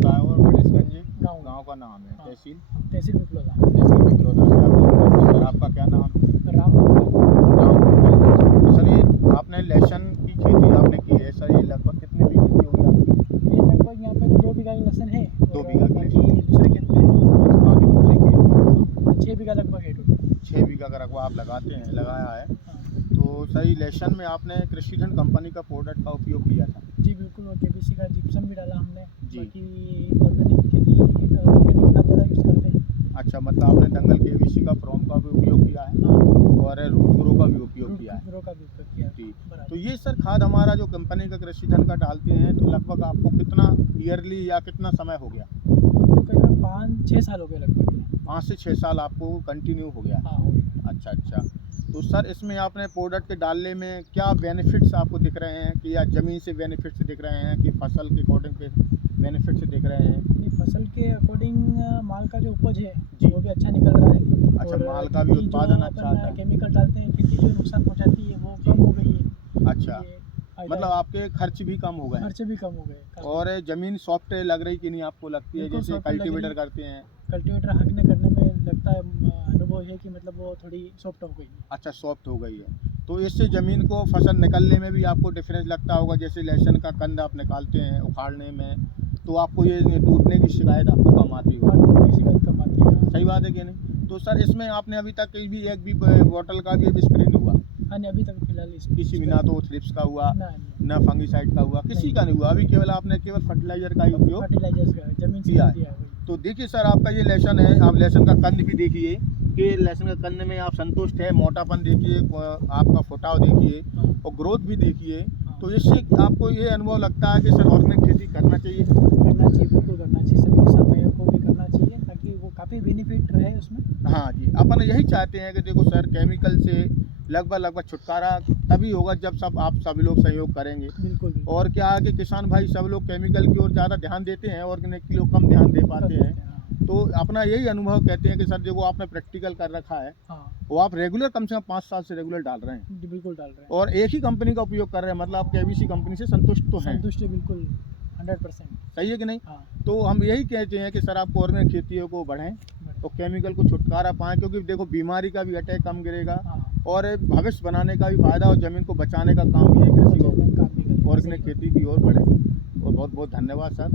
आपका है और गणेशगंज गाँव गाँव का नाम है। हाँ। तहसील तहसील पिपलोदा। तहसील पिपलोदा से आप लोग करते हैं। सर आपका क्या नाम है? राम। राम। सर ये आपने लहसुन की खेती आपने की है सर, ये लगभग कितने बीघे की होगी आपकी? ये लगभग यहाँ पे तो 2 बीघा ही लहसुन है। 2 बीघा की बाकी दूसरे खेत में बाकी दूसरे खेत 6 बीघा लगभग है टोटल। 6 बीघा का रकबा आप लगाते हैं, लगाया है। हाँ। तो सही लहसुन में आपने कृषिधन कंपनी का प्रोडक्ट का उपयोग किया था? जी बिल्कुल, और केबीसी का जिप्सम भी डाला हमने। जी। बाकी ऑर्गेनिक खेती, ऑर्गेनिक खाद ज़्यादा यूज़ करते हैं। अच्छा, मतलब आपने दंगल केवीसी का फ्रॉम का भी उपयोग किया है हाँ। और रूट ग्रो का भी उपयोग किया है। ग्रो का भी उपयोग किया है। जी। बराबर। तो ये सर खाद हमारा जो कंपनी का कृषिधन का डालते हैं तो लगभग आपको कितना ईयरली या कितना समय हो गया? हमको करीबन 5-6 साल हो गए लगभग। 5 से 6 साल आपको कंटिन्यू हो गया? हाँ हो गया। अच्छा अच्छा। तो सर इसमें आपने प्रोडक्ट के डालने में क्या बेनिफिट्स आपको दिख रहे हैं कि या ज़मीन से बेनिफिट्स दिख रहे हैं कि फसल के अकॉर्डिंग के बेनिफिट्स दिख रहे हैं? नहीं, फसल के अकॉर्डिंग माल का जो उपज है जी। वो भी अच्छा निकल रहा है। अच्छा, और माल का भी खेती उत्पादन जो अच्छा अपन आता है। केमिकल डालते हैं, खेती जो नुकसान पहुंचाती है वो कम हो गई है। अच्छा, ये फायदा मतलब है। आपके खर्च भी कम हो गए हैं। खर्चे भी कम हो गए काफी। और ज़मीन सॉफ्ट लग रही कि नहीं आपको लगती है? बिल्कुल जैसे सॉफ्ट लग रही कल्टीवेटर है। करते हैं। कल्टीवेटर हाँकने करने में लगता है अनुभव है कि मतलब वो थोड़ी सॉफ्ट हो गई है। अच्छा, सॉफ्ट हो गई है। तो इससे ज़मीन को फसल निकलने में भी आपको डिफरेंस लगता होगा। जैसे लहसुन का कंद आप निकालते हैं उखाड़ने में, तो आपको ये टूटने की शिकायत आपको कम आती हाँ, होगी। टूटने की शिकायत कम आती है। सही बात है कि नहीं? तो सर इसमें आपने अभी तक कहीं भी एक भी बॉटल का भी स्प्रे नहीं हुआ? हाँ नहीं, अभी तक फिलहाल किसी भी, ना तो थ्रिप्स का हुआ, ना ना फंगीसाइड का हुआ, किसी का नहीं हुआ। अभी केवल आपने केवल फर्टिलाइजर का ही उपयोग फर्टिलाइजर्स का जमीन से किया है। दिया है वही। तो देखिए सर आपका ये लहसुन है, आप लहसुन का कंद भी देखिए कि लहसुन का कंद में आप संतुष्ट है, मोटापन देखिए, आपका फुटाव देखिए हाँ। और ग्रोथ भी देखिए। हाँ। तो इससे आपको ये अनुभव लगता है कि सर ऑर्गेनिक खेती करना चाहिए? करना चाहिए, बिल्कुल करना चाहिए। सभी किसान भाइयों को भी करना चाहिए ताकि वो काफ़ी बेनिफिट रहे उसमें। हाँ जी, अपन यही चाहते हैं कि देखो सर केमिकल से लगभग छुटकारा तभी होगा जब आप सभी लोग सहयोग करेंगे। बिल्कुल बिल्कुल। और क्या है कि किसान भाई सब लोग केमिकल की ओर ज़्यादा ध्यान देते हैं, ऑर्गेनिक की लोग कम ध्यान दे पाते हैं। हाँ। तो अपना यही अनुभव कहते हैं कि सर देखो आपने प्रैक्टिकल कर रखा है, हाँ, वो आप रेगुलर कम से कम 5 साल से रेगुलर डाल रहे हैं बिल्कुल डाल रहे हैं। और एक ही कंपनी का उपयोग कर रहे हैं, मतलब आप केवीसी कंपनी से संतुष्ट तो हैं? संतुष्ट है बिल्कुल, 100%। सही है कि नहीं? हाँ। तो हम यही कहते हैं कि सर आप ऑर्गेनिक खेतियों को बढ़ें तो केमिकल को छुटकारा पाएँ, क्योंकि देखो बीमारी का भी अटैक कम गिरेगा हाँ। और भविष्य बनाने का भी फायदा और ज़मीन को बचाने का काम भी है कृषि काम भी को करते हैं। ऑर्गेनिक खेती की ओर बढ़े। और बहुत बहुत धन्यवाद सर।